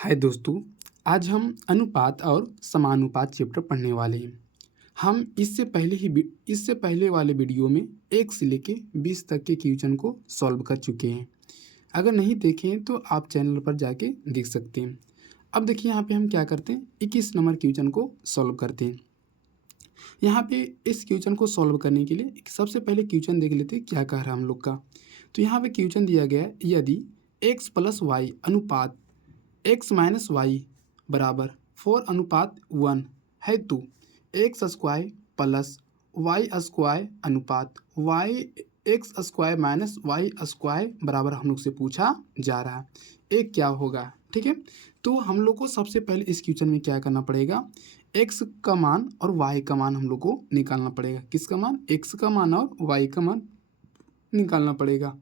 हाय दोस्तों, आज हम अनुपात और समानुपात चैप्टर पढ़ने वाले हैं। हम इससे पहले वाले वीडियो में 1 से लेके 20 तक के क्वेश्चन को सॉल्व कर चुके हैं। अगर नहीं देखे हैं तो आप चैनल पर जाके देख सकते हैं। अब देखिए यहाँ पे हम क्या करते हैं, 21 नंबर क्वेश्चन को सॉल्व करते हैं। यहाँ पे इस क्वेश्चन को सॉल्व करने के लिए सबसे पहले क्वेश्चन देख लेते हैं क्या कह रहा है हम लोग का। तो यहाँ पे क्वेश्चन दिया गया है, यदि x प्लस वाई अनुपात x माइनस वाई बराबर 4:1 है तो X square plus Y square अनुपात Y X square minus Y square बराबर हम लोग से पूछा जा रहा है। एक क्या होगा, ठीक है। तो हम लोग को सबसे पहले इस क्वेश्चन में क्या करना पड़ेगा, एक्स का मान और वाई का मान हम लोग को निकालना पड़ेगा। किसका मान? एक्स का मान और वाई का मान निकालना पड़ेगा।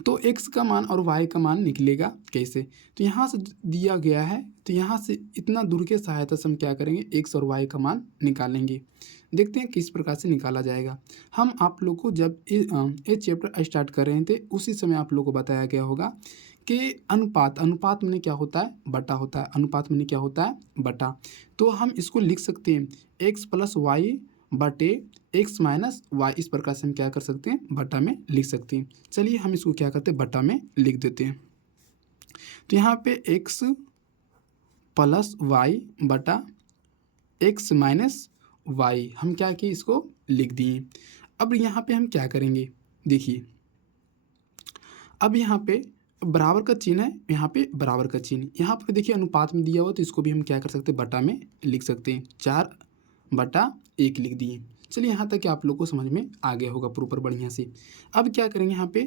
तो x का मान और y का मान निकलेगा कैसे? तो यहाँ से दिया गया है, तो यहाँ से इतना दूर के सहायता से हम क्या करेंगे, x और y का मान निकालेंगे। देखते हैं किस प्रकार से निकाला जाएगा। हम आप लोग को जब ये चैप्टर स्टार्ट कर रहे थे उसी समय आप लोग को बताया गया होगा कि अनुपात में क्या होता है, बटा होता है। अनुपात में क्या होता है, बटा। तो हम इसको लिख सकते हैं x प्लस वाई बटे एक्स माइनस वाई। इस प्रकार से हम क्या कर सकते हैं, बटा में लिख सकते हैं। चलिए हम इसको क्या करते हैं, बटा में लिख देते हैं। तो यहाँ पे एक्स प्लस वाई बटा एक्स माइनस वाई हम क्या किए, इसको लिख दिए। अब यहाँ पे हम क्या करेंगे, देखिए अब यहाँ पे बराबर का चिन्ह है, यहाँ पे बराबर का चिन्ह, यहाँ पर देखिए अनुपात में दिया हुआ, तो इसको भी हम क्या कर सकते हैं, बटा में लिख सकते हैं। 4/1 लिख दिए। चलिए यहाँ तक कि आप लोग को समझ में आ गया होगा प्रॉपर बढ़िया से। अब क्या करेंगे, यहाँ पे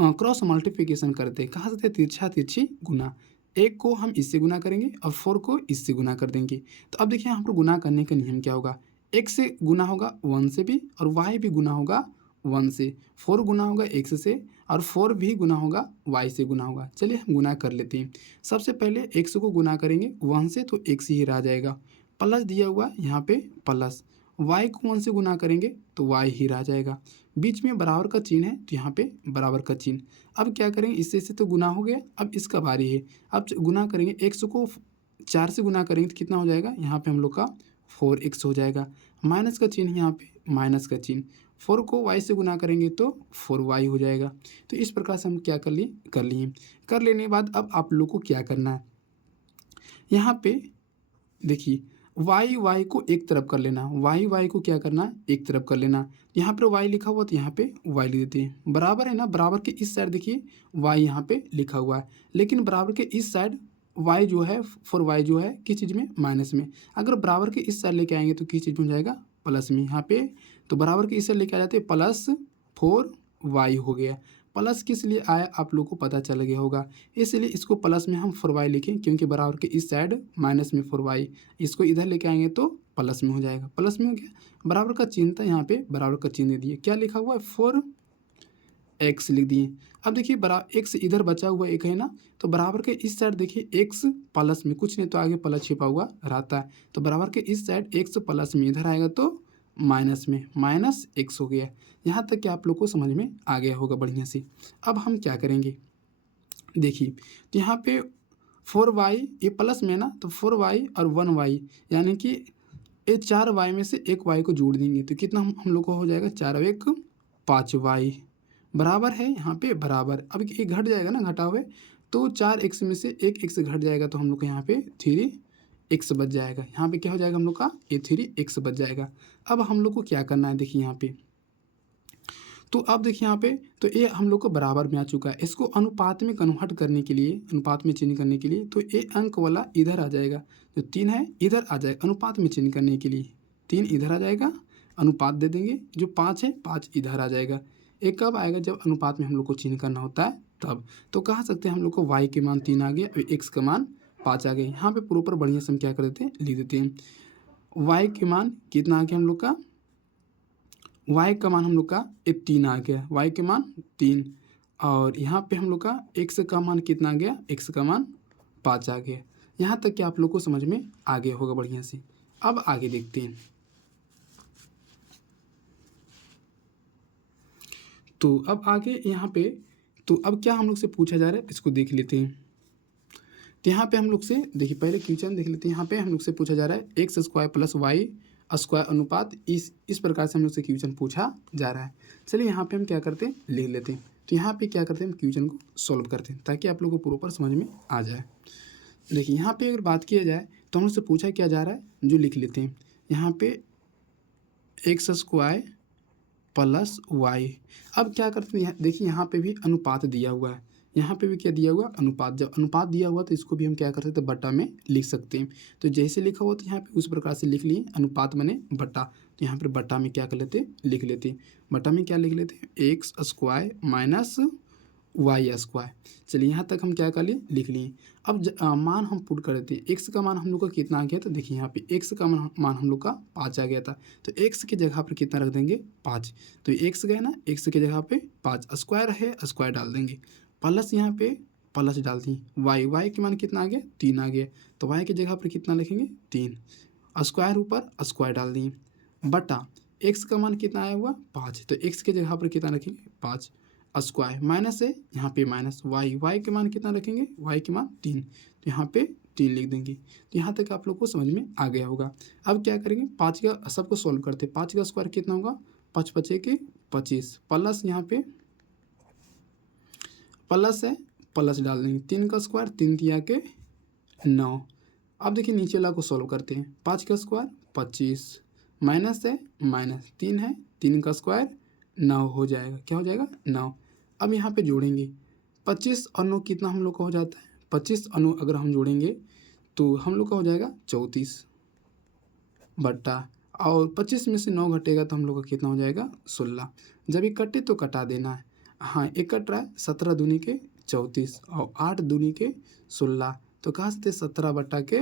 क्रॉस मल्टीप्लिकेशन करते हैं। कहाँ से? तिरछा तिरछी गुना। एक को हम इससे गुना करेंगे और 4 को इससे गुना कर देंगे। तो अब देखिए यहाँ पर गुना करने का नियम क्या होगा, x से गुना होगा 1 से भी और y भी गुना होगा 1 से। 4 गुना होगा x से और 4 भी गुना होगा y से गुना होगा। चलिए हम गुना कर लेते हैं। सबसे पहले x को गुना करेंगे 1 से तो x ही रह जाएगा, प्लस दिया हुआ यहाँ पे प्लस। y को 1 से गुना करेंगे तो y ही रह जाएगा। बीच में बराबर का चिन्ह है तो यहाँ पे बराबर का चिन्ह। अब क्या करेंगे, इससे तो गुना हो गया, अब इसका बारी है। अब गुना करेंगे, x को 4 से गुना करेंगे तो कितना हो जाएगा, यहाँ पे हम लोग का 4x हो जाएगा। माइनस का चिन्ह यहाँ पे, माइनस का चिन्ह। 4 को y से गुना करेंगे तो 4y हो जाएगा। तो इस प्रकार से हम क्या कर लिए। कर लेने के बाद अब आप लोग को क्या करना है, यहाँ पे देखिए y को एक तरफ कर लेना। y को क्या करना है, एक तरफ कर लेना। यहाँ पर y लिखा हुआ तो यहाँ पे y लिख देते हैं। बराबर है ना, बराबर के इस साइड देखिए y यहाँ पे लिखा हुआ है, लेकिन बराबर के इस साइड y जो है, 4y जो है किस चीज़ में, माइनस में। अगर बराबर के इस साइड लेके आएंगे तो किस चीज़ में हो जाएगा, प्लस में। यहाँ पे तो बराबर के इस साइड लेके आ जाते प्लस 4y हो गया। प्लस किस लिए आया आप लोग को पता चल गया होगा, इसलिए इसको प्लस में हम 4y लिखें, क्योंकि बराबर के इस साइड माइनस में 4y, इसको इधर लेके आएंगे तो प्लस में हो जाएगा। प्लस में हो गया, बराबर का चिन्ह था, यहाँ पे बराबर का चिन्ह दे दिए। क्या लिखा हुआ है, 4x लिख दिए। अब देखिए x इधर बचा हुआ एक है ना, तो बराबर के इस साइड देखिए x प्लस में, कुछ नहीं तो आगे प्लस छिपा हुआ रहता है, तो बराबर के इस साइड x प्लस में, इधर आएगा तो माइनस में, माइनस x हो गया। यहाँ तक कि आप लोग को समझ में आ गया होगा बढ़िया से। अब हम क्या करेंगे, देखिए तो यहाँ पे 4y ये प्लस में ना, तो 4y और 1y, यानी कि ये 4y में से एक y को जोड़ देंगे तो कितना हम लोग को हो जाएगा, 4 और 1 5y बराबर है यहाँ पे बराबर। अब ये घट जाएगा ना, घटा हुए तो 4x में से एक x घट जाएगा तो हम लोग को यहाँ पे 3x बच जाएगा। यहाँ पे क्या हो जाएगा हम लोग का, ये 3x बच जाएगा। अब हम लोग को क्या करना है, देखिए यहाँ पे, तो अब देखिए यहाँ पे, तो ये हम लोग को बराबर में आ चुका है। इसको अनुपात में कन्वर्ट करने के लिए, अनुपात में चेंज करने के लिए, तो ये अंक वाला इधर आ जाएगा, जो 3 है इधर आ जाएगा। अनुपात में चेंज करने के लिए 3 इधर आ जाएगा, अनुपात दे देंगे, जो 5 है 5 इधर आ जाएगा। एक कब आएगा, जब अनुपात में हम लोग को चेंज करना होता है तब। तो कह सकते हैं हम लोग को y के मान 3 आ गया और x का मान 5 आ गया। यहाँ पे प्रॉपर बढ़िया से हम क्या कर देते हैं, लिख देते हैं। y के मान कितना आ गया हम लोग का, y का मान हम लोग का 3 आ गया, y के मान 3। और यहाँ पे हम लोग का x का मान कितना आ गया, x का मान 5 आ गया। यहाँ तक कि आप लोग को समझ में आ गया होगा बढ़िया से। अब आगे देखते हैं। तो अब आगे यहाँ पे, तो अब क्या हम लोग से पूछा जा रहा है, इसको देख लेते हैं। तो यहाँ पे हम लोग से देखिए पहले क्वेश्चन देख लेते हैं। यहाँ पे हम लोग से पूछा जा रहा है x square plus Y square अनुपात इस प्रकार से हम लोग से क्वेश्चन पूछा जा रहा है। चलिए यहाँ पे हम क्या करते हैं, लिख लेते हैं। तो यहाँ पे क्या करते हैं, हम क्वेश्चन को सॉल्व करते हैं ताकि आप लोगों को प्रॉपर समझ में आ जाए। देखिए यहाँ पे अगर बात किया जाए तो हम लोग से पूछा क्या जा रहा है, जो लिख लेते हैं। यहाँ पे एक्स स्क्वायर प्लस वाई। अब क्या करते हैं, देखिए यहाँ पे भी अनुपात दिया हुआ है, यहाँ पे भी क्या दिया हुआ, अनुपात। जब अनुपात दिया हुआ तो इसको भी हम क्या कर सकते हैं, बट्टा में लिख सकते हैं। तो जैसे लिखा हुआ तो यहाँ पे उस प्रकार से लिख लिए, अनुपात बने बट्टा। तो यहाँ पर बट्टा में क्या कर लेते हैं, लिख लेते हैं। बट्टा में क्या लिख लेते हैं, x square minus Y square. चलिए यहाँ तक हम क्या कर लिए, लिख लिए। अब मान हम पुट कर देते हैं। एक्स का मान हम लोग का कितना आ गया, तो देखिए यहाँ पे एक्स का मान हम लोग का 5 आ गया था। तो एक्स की जगह पर कितना रख देंगे, 5। तो एक्स गए ना, एक्स की जगह पे 5, स्क्वायर है स्क्वायर डाल देंगे, प्लस यहाँ पे प्लस डाल दी। वाई के मान कितना आ गया, 3 आ गया। तो वाई की जगह पर कितना लिखेंगे, 3, स्क्वायर ऊपर स्क्वायर डाल दिए, बटा एक्स का मान कितना आया हुआ, 5। तो एक्स की जगह पर कितना रखेंगे, 5 स्क्वायर, माइनस है यहाँ पे माइनस वाई के मान कितना रखेंगे, वाई के मान 3। तो यहाँ पे 3 लिख देंगे। तो यहाँ तक आप लोग को समझ में आ गया होगा। अब क्या करेंगे, 5 का सबको सॉल्व करते। 5 का स्क्वायर कितना होगा, 5 पचे के 25, प्लस यहाँ पे प्लस है, प्लस डाल देंगे। 3 का स्क्वायर 3 तिया के 9। अब देखिए नीचे वाला को सॉल्व करते हैं। 5 का स्क्वायर 25, माइनस है माइनस 3 है, 3 का स्क्वायर 9 हो जाएगा। क्या हो जाएगा, 9। अब यहाँ पे जोड़ेंगे 25 और 9 कितना हम लोग का हो जाता है, 25 और 9 अगर हम जोड़ेंगे तो हम लोग का हो जाएगा 34 बट्टा, और 25 में से 9 घटेगा तो हम लोग का कितना हो जाएगा, 16। जब ये कटे तो कटा देना है। हाँ एक कट रहा है, 17 दूनी के 34 और 8 दूनी के 16। तो कहाँ से 17 बट्टा के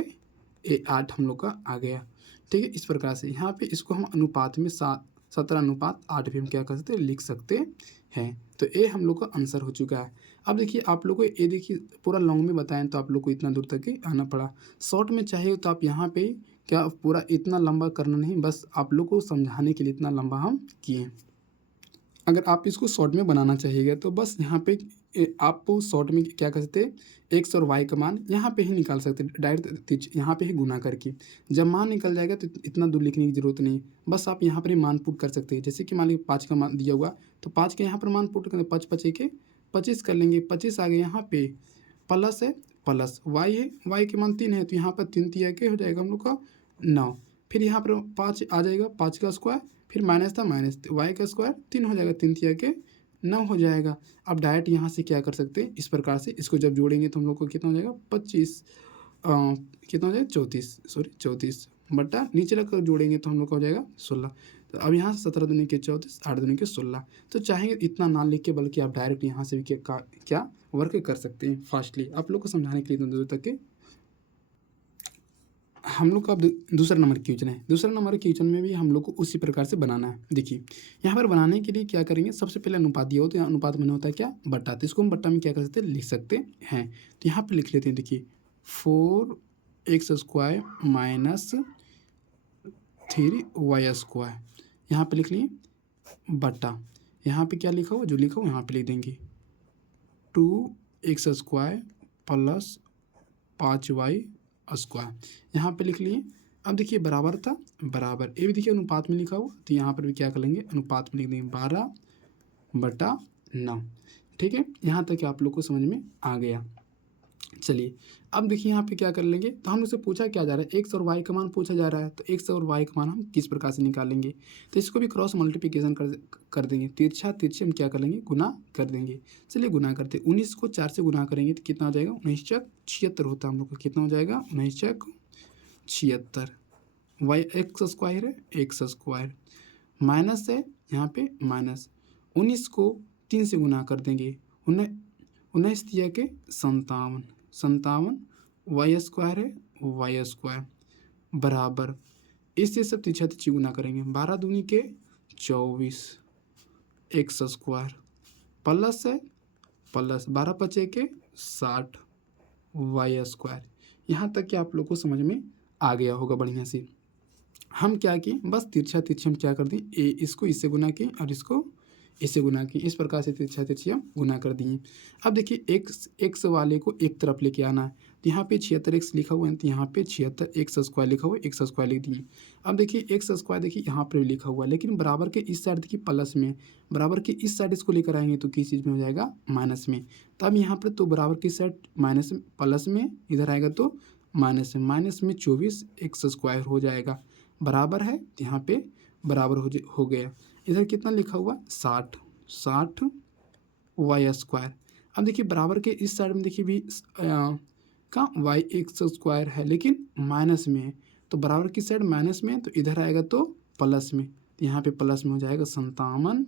8 हम लोग का आ गया। ठीक है, इस प्रकार से यहाँ पे इसको हम अनुपात में 17:8 भी हम क्या कर सकते हैं, लिख सकते हैं। तो ये हम लोग का आंसर हो चुका है। अब देखिए आप लोग को ये देखिए पूरा लॉन्ग में बताएं तो आप लोग को इतना दूर तक ही आना पड़ा। शॉर्ट में चाहिए तो आप यहाँ पे क्या पूरा इतना लंबा करना नहीं, बस आप लोग को समझाने के लिए इतना लंबा हम किए। अगर आप इसको शॉर्ट में बनाना चाहिएगा तो बस यहाँ पे आप शॉर्ट में क्या कर सकते हैं, एक्स और वाई का मान यहाँ पे ही निकाल सकते हैं, डायरेक्ट यहाँ पे ही गुना करके। जब मान निकल जाएगा तो इतना दूर लिखने की जरूरत नहीं, बस आप यहाँ पर ही मान पुट कर सकते हैं। जैसे कि मान लीजिए 5 का मान दिया हुआ तो 5 के यहाँ पर मान पुट करें, 5 पचे के 25 कर लेंगे, 25 आ गए। यहाँ पे प्लस है प्लस वाई है, वाई के मान 3 है तो यहाँ पर 3 तिया के हो जाएगा हम लोग का 9। फिर यहाँ पर 5 आ जाएगा, 5 का स्क्वायर, फिर माइनस था माइनस, वाई का स्क्वायर 3 हो जाएगा, 3 तिया के 9 हो जाएगा। अब डायरेक्ट यहाँ से क्या कर सकते हैं, इस प्रकार से इसको जब जोड़ेंगे तो हम लोग को कितना हो जाएगा, 25 कितना हो जाएगा, 34 बट्टा नीचे रख कर जोड़ेंगे तो हम लोग का हो जाएगा 16। तो अब यहाँ से 17 दूनी के 34, 8 दूनी के 16। तो चाहे इतना ना लिख के बल्कि आप डायरेक्ट यहाँ से भी क्या वर्क कर सकते हैं फास्टली। आप लोग को समझाने के लिए इतना दूर तक के हम लोग का अब दूसरा नंबर क्वेश्चन है। दूसरा नंबर क्वेश्चन में भी हम लोग को उसी प्रकार से बनाना है। देखिए यहाँ पर बनाने के लिए क्या करेंगे, सबसे पहले अनुपात दिया हो तो यहाँ अनुपात में होता है क्या, बट्टा। तो इसको हम बट्टा में क्या कर सकते हैं, लिख सकते हैं। तो यहाँ पर लिख लेते हैं, देखिए 4x square minus 3y square, यहाँ पर लिख लिए बट्टा। यहाँ पे क्या लिखा हो, जो लिखा हो यहाँ पे लिख देंगे 2x square plus 5y square, यहाँ पे लिख लिए। अब देखिए बराबर था बराबर, ये भी देखिए अनुपात में लिखा हुआ तो यहाँ पर भी क्या कर लेंगे, अनुपात में लिख देंगे 12/9। ठीक है, यहाँ तक आप लोग को समझ में आ गया। चलिए अब देखिए यहाँ पे क्या कर लेंगे, तो हम उससे पूछा क्या जा रहा है, एक्स और वाई का मान पूछा जा रहा है। तो एक्स और वाई का मान हम किस प्रकार से निकालेंगे, तो इसको भी क्रॉस मल्टीप्लिकेशन कर देंगे। तिरछा तिरछे हम क्या कर लेंगे, गुना कर देंगे। चलिए गुना करते, 19 को 4 से गुना करेंगे तो कितना हो जाएगा, 19 चक 76 होता है हम लोग का। कितना हो जाएगा, 19 चक 76। वाई एक्स स्क्वायर है, एक्स स्क्वायर माइनस है यहाँ पे माइनस, 19 को 3 से गुना कर देंगे, 19 तिया के 57 वाई स्क्वायर है, वाई स्क्वायर बराबर, इससे सब तिरछा तिरछी गुना करेंगे, 12 दूनी के 24 एक्स स्क्वायर प्लस है प्लस 12 पचे के 60 वाई स्क्वायर। यहाँ तक कि आप लोग को समझ में आ गया होगा बढ़िया से। हम क्या किए, बस तिरछा तिरछी हम क्या कर दें, इसको इससे गुना किए और इसको इसे गुना किए, इस प्रकार से तिरछा तिरछी हम गुना कर दिए। अब देखिए एक्स वाले को एक तरफ लेके आना है, तो यहाँ पे 76x लिखा हुआ है, तो यहाँ पे 76x स्क्वायर लिखा हुआ है, एक्स स्क्वायर लिख दिए। अब देखिए एक्स स्क्वायर देखिए यहाँ पर लिखा हुआ है, लेकिन बराबर के इस साइड देखिए प्लस में, बराबर के इस साइड इसको लेकर आएंगे तो किस चीज़ में हो जाएगा, माइनस में। तो अब यहाँ पर तो बराबर की साइड माइनस प्लस में, इधर आएगा तो माइनस में, माइनस में 24x स्क्वायर हो जाएगा, बराबर है, यहाँ पे बराबर हो गया। इधर कितना लिखा हुआ, 60 वाई स्क्वायर। अब देखिए बराबर के इस साइड में देखिए भी का वाई एक्स स्क्वायर है, लेकिन माइनस में है, तो बराबर की साइड माइनस में है, तो इधर आएगा तो प्लस में, तो यहाँ पे प्लस में हो जाएगा 57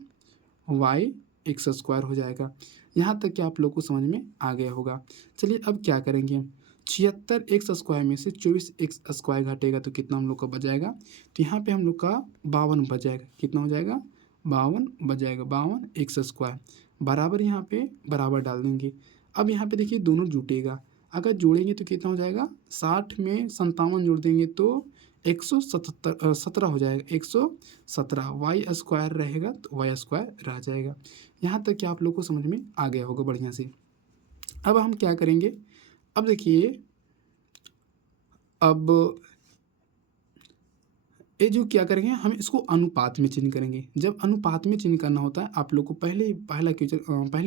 वाई एक्स स्क्वायर हो जाएगा। यहाँ तक कि आप लोग को समझ में आ गया होगा। चलिए अब क्या करेंगे हम, 76x स्क्वायर में से 24x स्क्वायर घटेगा तो कितना हम लोग का बच जाएगा, तो यहाँ पे हम लोग का 52 बच जाएगा। कितना हो जाएगा, 52 बच जाएगा, 52x स्क्वायर बराबर, यहाँ पे बराबर डाल देंगे। अब यहाँ पे देखिए दोनों जुटेगा, अगर जोड़ेंगे तो कितना हो जाएगा, 60 में 57 जोड़ देंगे तो 117 हो जाएगा, 117 वाई स्क्वायर रहेगा तो वाई स्क्वायर रह जाएगा। यहाँ तक कि आप लोग को समझ में आ गया होगा बढ़िया से। अब हम क्या करेंगे, अब देखिए अब ये जो क्या करेंगे, हम इसको अनुपात में चिन्ह करेंगे। जब अनुपात में चिन्ह करना होता है, आप लोग को पहले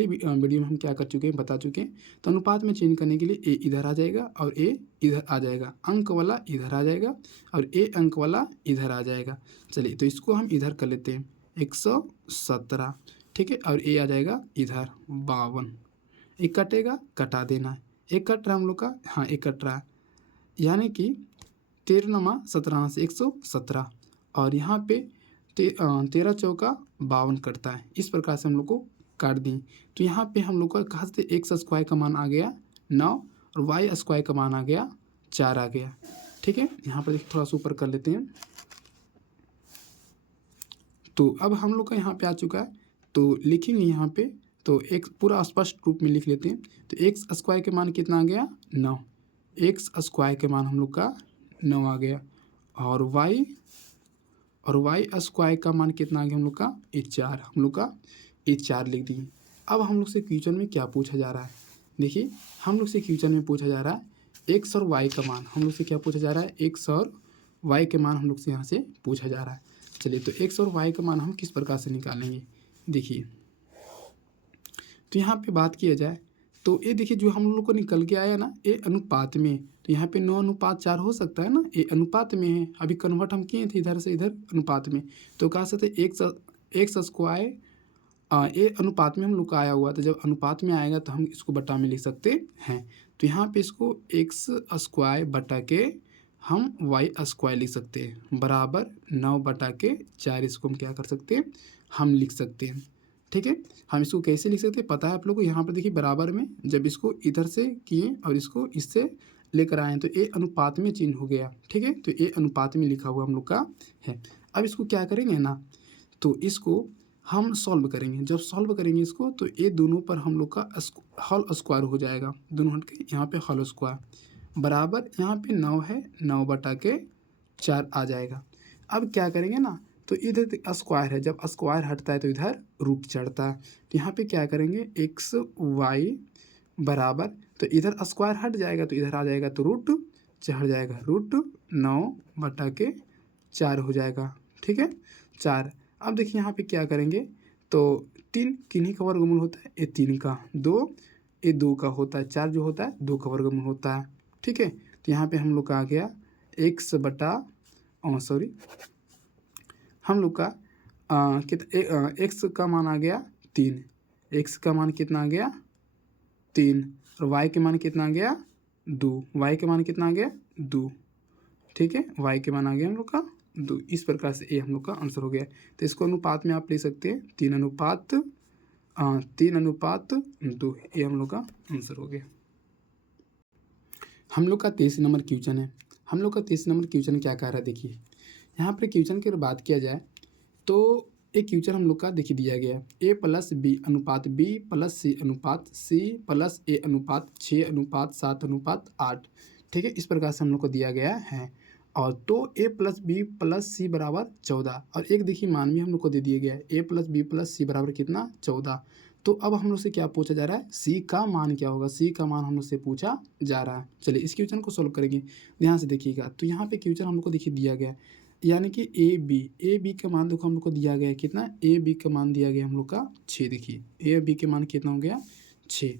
वीडियो में हम क्या कर चुके हैं, बता चुके हैं। तो अनुपात में चिन्ह करने के लिए ए इधर आ जाएगा और ए इधर आ जाएगा, अंक वाला इधर आ जाएगा और ए अंक वाला इधर आ जाएगा। चलिए तो इसको हम इधर कर लेते हैं, 117, ठीक है, और ए आ जाएगा इधर 52। एक कटेगा, कटा देना है, एक कट रहा हम लोग का, हाँ एक कट रहा है, यानी कि 13 17 से 117, और यहाँ पे 13 चौका 52 कटता है। इस प्रकार से हम लोग को काट दी। तो यहाँ पे हम लोग का कहा से एक्स स्क्वायर का मान आ गया 9 और वाई स्क्वायर का मान आ गया 4 आ गया, ठीक है। यहाँ पर देखिए थोड़ा सा ऊपर कर लेते हैं। तो अब हम लोग का यहाँ पे आ चुका है, तो लिखेंगे यहाँ पे, तो एक पूरा स्पष्ट रूप में लिख लेते हैं। तो एक्स स्क्वायर के मान कितना आ गया, 9, एक्स स्क्वायर के मान हम लोग का 9 आ गया, और वाई स्क्वायर का मान कितना आ गया हम लोग का, 4, हम लोग का 4 लिख दिए। अब हम लोग से क्वेश्चन में क्या पूछा जा रहा है, देखिए हम लोग से क्वेश्चन में पूछा जा रहा है एक्स और वाई का मान, हम लोग से क्या पूछा जा रहा है, एक्स और वाई के मान हम लोग से यहाँ से पूछा जा रहा है। चलिए तो एक्स और वाई का मान हम किस प्रकार से निकालेंगे, देखिए तो यहाँ पे बात किया जाए तो ये देखिए जो हम लोग को निकल के आया ना, ये अनुपात में, तो यहाँ पे 9:4 हो सकता है ना, ये अनुपात में है। अभी कन्वर्ट हम किए थे इधर से इधर अनुपात में, तो कहा सकते एक्स स्क्वायर ये अनुपात में हम लोग का आया हुआ, तो जब अनुपात में आएगा तो हम इसको बटा में लिख सकते हैं। तो यहाँ पे इसको एक्स स्क्वायर बटा के हम वाई स्क्वायर लिख सकते हैं, बराबर 9/4, इसको हम क्या कर सकते हैं, हम लिख सकते हैं, ठीक है। हम इसको कैसे लिख सकते हैं पता है आप लोगों को, यहाँ पर देखिए बराबर में जब इसको इधर से किए और इसको इससे लेकर आए तो ए अनुपात में चिन्ह हो गया, ठीक है। तो ए अनुपात में लिखा हुआ हम लोग का है। अब इसको क्या करेंगे ना, तो इसको हम सॉल्व करेंगे। जब सॉल्व करेंगे इसको तो ये दोनों पर हम लोग का होल स्क्वायर हो जाएगा, दोनों हट के यहाँ पे होल स्क्वायर बराबर, यहाँ पे 9 है, 9/4 आ जाएगा। अब क्या करेंगे ना, तो इधर स्क्वायर है, जब स्क्वायर हटता है तो इधर रूट चढ़ता है, तो यहाँ पे क्या करेंगे एक्स वाई बराबर, तो इधर स्क्वायर हट जाएगा तो इधर आ जाएगा तो रूट चढ़ जाएगा, रूट 9/4 हो जाएगा, ठीक है 4। अब देखिए यहाँ पे क्या करेंगे, तो 3 किन्हीं का वर्गमूल होता है, ये 3 का, 2 ये 2 का होता है, 4 जो होता है 2 का वर्गमूल होता है, ठीक है। तो यहाँ पे हम लोग का आ गया हम लोग का एक्स का मान आ गया 3, एक्स का मान कितना आ गया 3, और वाई के मान कितना आ गया 2, वाई के मान कितना आ गया 2, ठीक है, वाई के मान आ गया हम लोग का 2। इस प्रकार से ये हम लोग का आंसर हो गया। तो इसको अनुपात में आप ले सकते हैं 3:2, ये हम लोग का आंसर हो गया। हम लोग का 23 नंबर क्वेश्चन है। हम लोग का 23 नंबर क्वेश्चन क्या कह रहा है, देखिए यहाँ पर क्वेश्चन की बात किया जाए तो एक क्वेश्चन हम लोग का देखिए दिया गया है, a + b अनुपात b + c अनुपात c + a अनुपात 6:7:8, ठीक है। इस प्रकार से हम लोग को दिया गया है। और तो ए प्लस बी प्लस सी बराबर 14 और एक देखिए मान भी हम लोग को दे दिया गया है ए प्लस बी प्लस सी बराबर कितना 14। तो अब हम लोग से क्या पूछा जा रहा है, सी का मान क्या होगा, सी का मान हम लोग से पूछा जा रहा है। चलिए इस क्वेश्चन को सोल्व करेंगे, ध्यान से देखिएगा। तो यहाँ पे क्वेश्चन हम लोग को देखिए दिया गया है, यानी कि ए बी का मान देखो हम लोग को दिया गया है कितना, ए बी का मान दिया गया हम लोग का 6। देखिए ए और बी के मान कितना हो गया 6।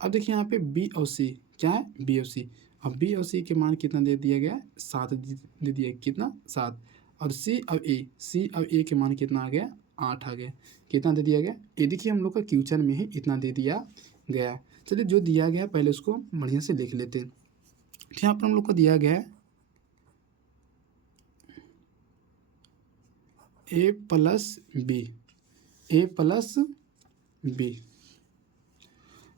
अब देखिए यहाँ पे बी और सी क्या है, बी और सी। अब बी और सी के मान कितना दे दिया गया है 7 दे दिया, कितना 7। और सी और ए के मान कितना आ गया 8 आ गया, कितना दे दिया गया, ये देखिए हम लोग का क्वेश्चन में ही इतना दे दिया गया है। चलिए जो दिया गया है पहले उसको बढ़िया से लिख लेते हैं। यहाँ पर हम लोग को दिया गया है ए प्लस बी, ए प्लस बी,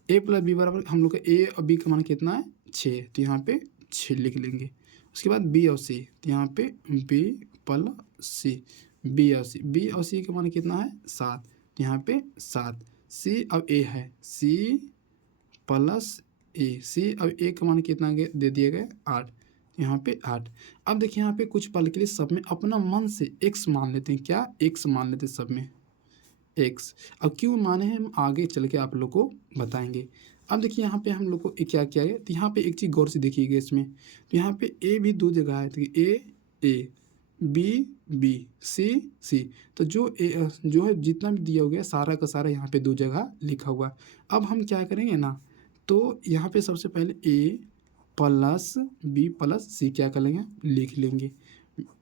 ए प्लस बी बराबर हम लोग का ए और बी का मान कितना है 6, तो यहाँ पे 6 लिख लेंगे। उसके बाद बी और सी, तो यहाँ पे बी प्लस सी, बी और सी का मान कितना है 7, तो यहाँ पे 7। सी और ए है सी प्लस ए, सी और ए का मान कितना दे दिया गया 8, यहाँ पे 8। अब देखिए यहाँ पे कुछ पल के लिए सब में अपना मन से एक्स मान लेते हैं, क्या एक्स मान लेते हैं सब में एक्स। अब क्यों माने हैं हम आगे चल के आप लोग को बताएंगे। अब देखिए यहाँ पे हम लोग को क्या किया है, तो यहाँ पे एक चीज़ गौर से देखिएगा इसमें, तो यहाँ पे ए भी 2 जगह है, तो ए बी सी। तो जो है जितना भी दिया हो गया सारा का सारा यहाँ पे 2 जगह लिखा हुआ। अब हम क्या करेंगे ना, तो यहाँ पे सबसे पहले ए प्लस बी प्लस सी क्या कर लेंगे लिख लेंगे।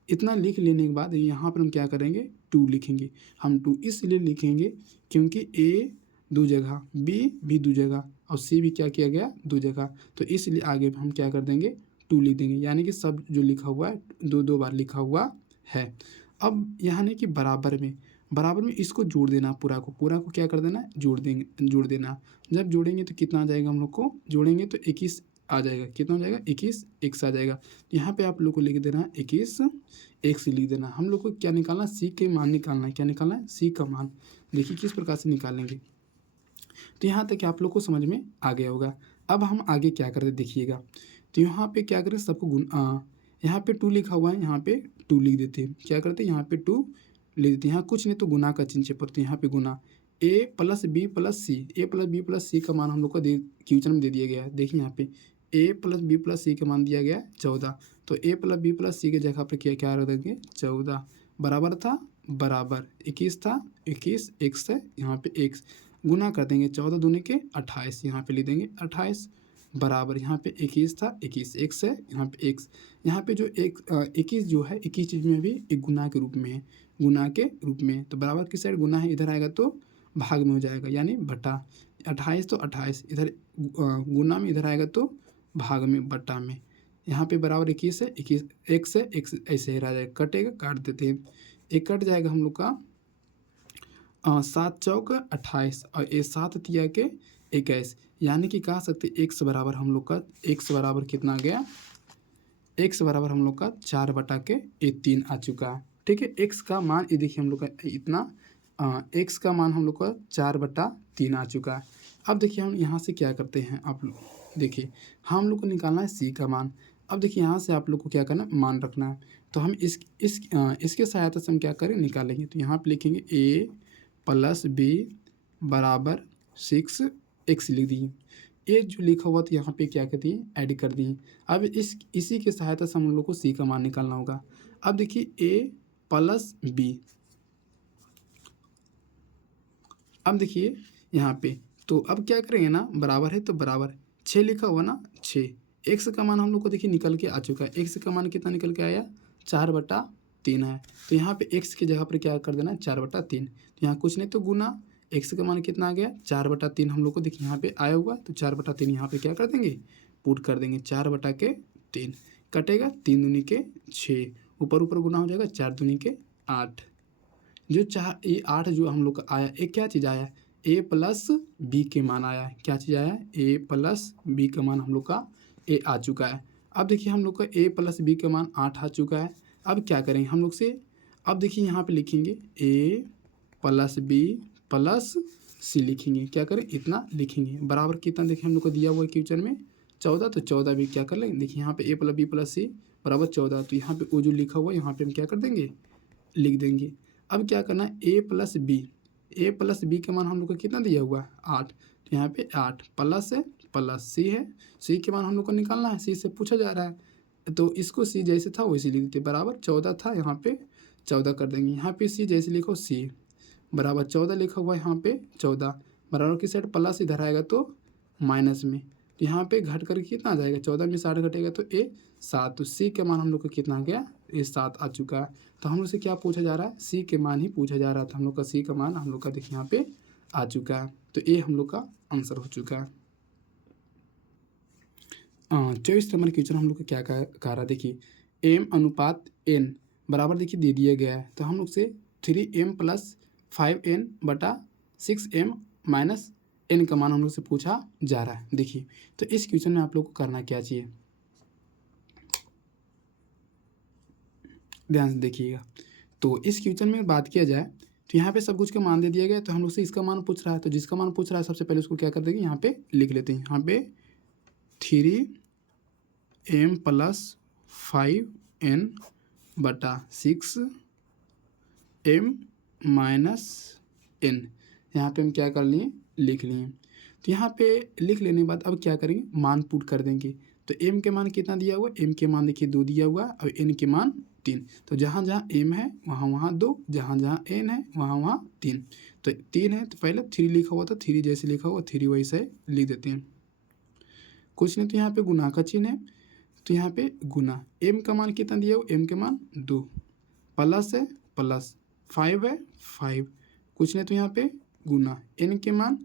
इतना लिख लेने के बाद यहाँ पर हम क्या करेंगे 2 लिखेंगे। हम 2 इसलिए लिखेंगे क्योंकि ए 2 जगह, बी भी 2 जगह और सी भी क्या किया गया 2 जगह, तो इसलिए आगे हम क्या कर देंगे 2 लिख देंगे, यानी कि सब जो लिखा हुआ है 2 बार लिखा हुआ है। अब यहाँ नहीं कि बराबर में इसको जोड़ देना, पूरा को क्या कर देना जोड़ देना। जब जोड़ेंगे तो कितना आ जाएगा, हम लोग को जोड़ेंगे तो 21 आ जाएगा, कितना हो जाएगा 21 एक्स आ जाएगा। यहाँ पे आप लोग को लिख देना है 21 एक्स लिख देना। हम लोग को क्या निकालना, सी के मान निकालना है, क्या निकालना है सी का मान। देखिए किस प्रकार से निकालेंगे, तो यहाँ तक आप लोग को समझ में आ गया होगा। अब हम आगे क्या करते देखिएगा, तो यहाँ पे क्या करें सबको यहाँ पे 2 लिखा हुआ है, यहाँ पे 2 लिख देते हैं। क्या करते हैं यहाँ पे 2 लिख देते हैं, यहाँ कुछ नहीं तो गुना का चिन्ह पड़ते हैं, यहाँ पे गुना ए प्लस बी प्लस सी का मान हम लोग को क्वेश्चन में दे दिया गया है। देखिए यहाँ पे ए प्लस बी प्लस सी का मान दिया गया है 14, तो ए प्लस बी प्लस सी के जगह पर क्या रख देंगे 14, बराबर था बराबर 21 था 21 एक्स है, यहाँ पे एक्स गुना कर देंगे 14 दूनी के 28, यहाँ पे लिख देंगे 28 बराबर यहाँ पे 21 था 21 एक्स है, यहाँ पे एक्स। यहाँ पे जो 21 जो है 21 चीज़ में भी एक गुना के रूप में है, गुना के रूप में, तो बराबर की साइड गुना है, इधर आएगा तो भाग में हो जाएगा यानी बटा। 28 तो 28 इधर गुना में, इधर आएगा तो भाग में बटा में। यहाँ पे बराबर 21 है 21 एक्स है, एक्स ऐसे ही रह जाएगा, कटेगा काट देते हैं, एक कट जाएगा हम लोग का 7 चौक 28 और ये 7 तिया के 21, यानी कि कह सकते एक्स बराबर हम लोग का एक्स बराबर कितना आ गया, एक्स बराबर हम लोग का 4/3 आ चुका है। ठीक है, एक्स का मान ये देखिए हम लोग का इतना एक्स का मान हम लोग का 4/3 आ चुका है। अब देखिए हम यहाँ से क्या करते हैं, आप लोग देखिए हम लोग को निकालना है सी का मान। अब देखिए यहाँ से आप लोग को क्या करना है मान रखना है, तो हम इसके सहायता से हम क्या करें निकालेंगे। तो यहाँ पे लिखेंगे ए प्लस बी बराबर 6 एक्स लिख दिए, ए जो लिखा हुआ तो यहाँ पे क्या कर दिए ऐड कर दिए। अब इसी के सहायता से हम लोग को सी का मान निकालना होगा। अब देखिए ए प्लस बी, अब देखिए यहाँ पे तो अब क्या करेंगे ना, बराबर है तो बराबर 6 लिखा हुआ ना 6, एक्स का मान हम लोग को देखिए निकल के आ चुका है। एक्स का मान कितना निकल के आया 4/3 है, तो यहाँ पे एक्स की जगह पर क्या कर देना 4/3, तो यहाँ कुछ नहीं तो गुना एक्स का मान कितना आ गया 4/3 हम लोग को देखिए यहाँ पे आया हुआ, तो 4/3 यहाँ पे क्या कर देंगे पुट कर देंगे, 4/3 कटेगा 3 दूनी के 6, ऊपर गुना हो जाएगा 4 दूनी के 8, जो ये 8 जो हम लोग का आया, एक क्या चीज़ आया ए प्लस बी के मान आया है, क्या चीज़ आया ए प्लस बी का मान हम लोग का ए आ चुका है। अब देखिए हम लोग का ए प्लस बी का मान 8 आ चुका है। अब क्या करेंगे हम लोग से, अब देखिए यहाँ पे लिखेंगे ए प्लस बी प्लस सी लिखेंगे, क्या करें इतना लिखेंगे, बराबर कितना देखिए हम लोग को दिया हुआ है क्वेश्चन में 14, तो 14 भी क्या कर लेंगे, देखिए यहाँ पे a प्लस बी प्लस सी बराबर 14, तो यहाँ पे वो जो लिखा हुआ है यहाँ पे हम क्या कर देंगे, लिख देंगे। अब क्या करना है, a प्लस बी का मान हम लोग का कितना दिया हुआ है 8, तो यहाँ पे 8 प्लस है प्लस सी है, सी के मान हम लोग को निकालना है, सी से पूछा जा रहा है तो इसको सी जैसे था वैसे लिख देते, बराबर 14 था यहाँ पे 14 कर देंगे, यहाँ पे सी जैसे लिखो सी बराबर 14 लिखा हुआ है यहाँ पे 14 बराबर की साइड प्लस इधर आएगा तो माइनस में, तो यहाँ पे घट करके कितना आ जाएगा, 14 में 60 घटेगा तो ए 7, तो सी के मान हम लोग का कितना आ गया, ए 7 आ चुका है। तो हम लोग से क्या पूछा जा रहा है, सी के मान ही पूछा जा रहा था, हम लोग का सी का मान हम लोग का देखिए यहाँ पे आ चुका है, तो ए हम लोग का आंसर हो चुका है। 24 नंबर क्वेश्चन हम लोग का क्या कह रहा है, देखिए एम अनुपात एन बराबर देखिए दे दिया गया है, तो हम लोग से 3m प्लस 5n बटा 6m माइनस n का मान हम लोग से पूछा जा रहा है। देखिए तो इस क्वेश्चन में आप लोग को करना क्या चाहिए, ध्यान से देखिएगा। तो इस क्वेश्चन में बात किया जाए तो यहाँ पे सब कुछ का मान दे दिया गया, तो हम लोग से इसका मान पूछ रहा है, तो जिसका मान पूछ रहा है सबसे पहले उसको क्या कर देंगे, यहाँ पे लिख लेते हैं, यहाँ पे 3m प्लस 5n बटा 6m माइनस n, यहाँ पे हम क्या कर लिए, लिख लिए। तो यहाँ पे लिख लेने के बाद अब क्या करेंगे, मान पुट कर देंगे, तो m के मान कितना दिया हुआ, m के मान देखिए 2 दिया हुआ और n के मान 3, तो जहाँ जहाँ m है वहाँ वहाँ 2, जहाँ जहाँ n है वहाँ वहाँ 3, तो 3 है तो पहले 3 लिखा हुआ था, 3 जैसे लिखा हुआ 3 वैसे लिख देते हैं। कुछ नहीं, तो यहाँ पे गुना का चिन्ह है, तो यहाँ पे गुना, m का मान कितना दिया हुआ, m के मान 2 प्लस है प्लस 5 है 5, कुछ नहीं तो यहाँ पे गुना n के मान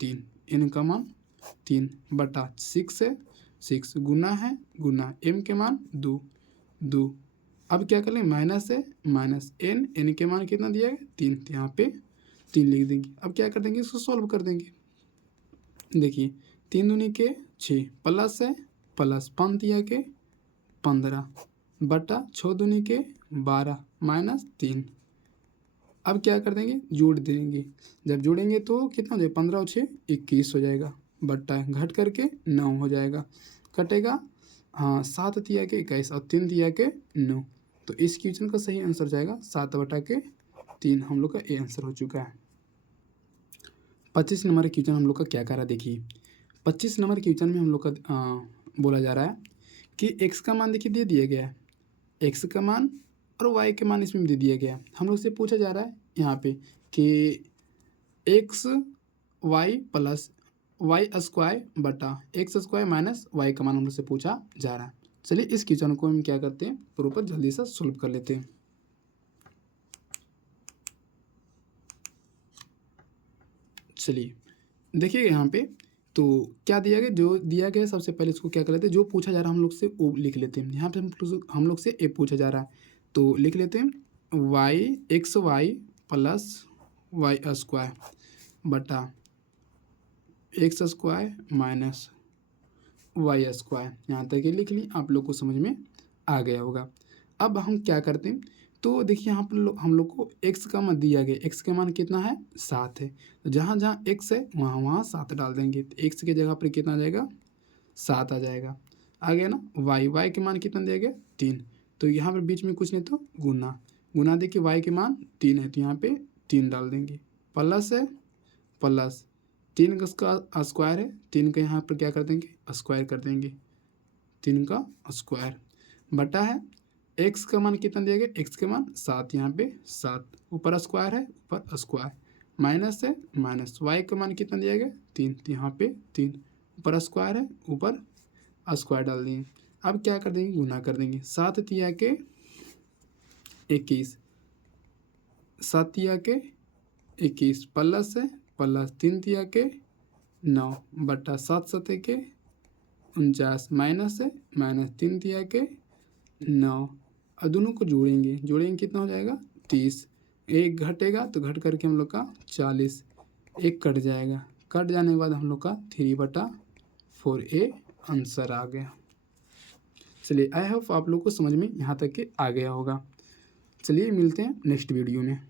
3, n का मान 3 बटा 6 है 6, गुना है गुना m के मान 2, अब क्या कर लें, माइनस है माइनस n के मान कितना दिया है 3, तो यहाँ पे 3 लिख देंगे। अब क्या कर देंगे, इसको सॉल्व कर देंगे, देखिए 3 दूनी के 6 प्लस है प्लस 5 दिया के 15 बटा 6 दूनी के 12 माइनस 3, अब क्या कर देंगे, जोड़ देंगे, जब जोड़ेंगे तो कितना हो जाएगा, 15 और 6 21 हो जाएगा, बट्टा घट करके 9 हो जाएगा, कटेगा, हाँ 7 दिया के 21 और 3 दिया के 9, तो इस क्वेश्चन का सही आंसर जाएगा 7 बटा के 3, हम लोग का ए आंसर हो चुका है। 25 नंबर क्वेश्चन हम लोग का क्या कर रहा है, देखिए 25 नंबर क्वेश्चन में हम लोग का बोला जा रहा है कि x का मान देखिए दे दिया गया है, x का मान और y के मान इसमें दे दिया गया है, हम लोग से पूछा जा रहा है यहाँ पे कि x y plus Y square बटा एक्स स्क्वायर माइनस वाई का मान हम लोग से पूछा जा रहा है। चलिए इस क्वेश्चन को हम क्या करते हैं, प्रॉपर जल्दी से सोल्व कर लेते हैं। चलिए देखिए यहाँ पे तो क्या दिया गया, जो दिया गया सबसे पहले इसको क्या कर लेते हैं, जो पूछा जा रहा है हम लोग से वो लिख लेते हैं। यहाँ पे हम लोग से ए पूछा जा रहा है तो लिख लेते हैं Y X Y plus Y square बटा x square minus Y square, यहाँ तक ये लिख ली, आप लोग को समझ में आ गया होगा। अब हम क्या करते हैं, तो देखिए यहाँ पर हम लोग को x का मान दिया गया, x का मान कितना है 7 है, तो जहाँ जहाँ x है वहाँ वहाँ 7 डाल देंगे, तो x की जगह पर कितना आ जाएगा 7 आ जाएगा, आ गया ना। y के मान कितना दिया गया 3, तो यहाँ पर बीच में कुछ नहीं तो गुना देखिए y के मान 3 है तो यहाँ पे 3 डाल देंगे, प्लस है प्लस 3 का स्क्वायर है, 3 का यहाँ पर क्या कर देंगे स्क्वायर कर देंगे, 3 का स्क्वायर बटा है x का मान कितना दिया गया, x का मान 7, यहाँ पे 7 ऊपर स्क्वायर है ऊपर स्क्वायर माइनस है माइनस y का मान कितना दिया गया 3, तो यहाँ पे 3 ऊपर स्क्वायर है ऊपर स्क्वायर डाल देंगे। अब क्या कर देंगे, गुना कर देंगे, 7 तिया के 21, 7 तिया के 21 प्लस है प्लस 3 तिया के 9 बटा 7 सते के 49 माइनस है माइनस 3 तिया के 9, और दोनों को जोड़ेंगे कितना हो जाएगा 30, एक घटेगा तो घट करके हम लोग का 40, एक कट जाएगा, कट जाने के बाद हम लोग का 3/4 आंसर आ गया। चलिए आई होप आप लोग को समझ में यहाँ तक के आ गया होगा। चलिए मिलते हैं नेक्स्ट वीडियो में।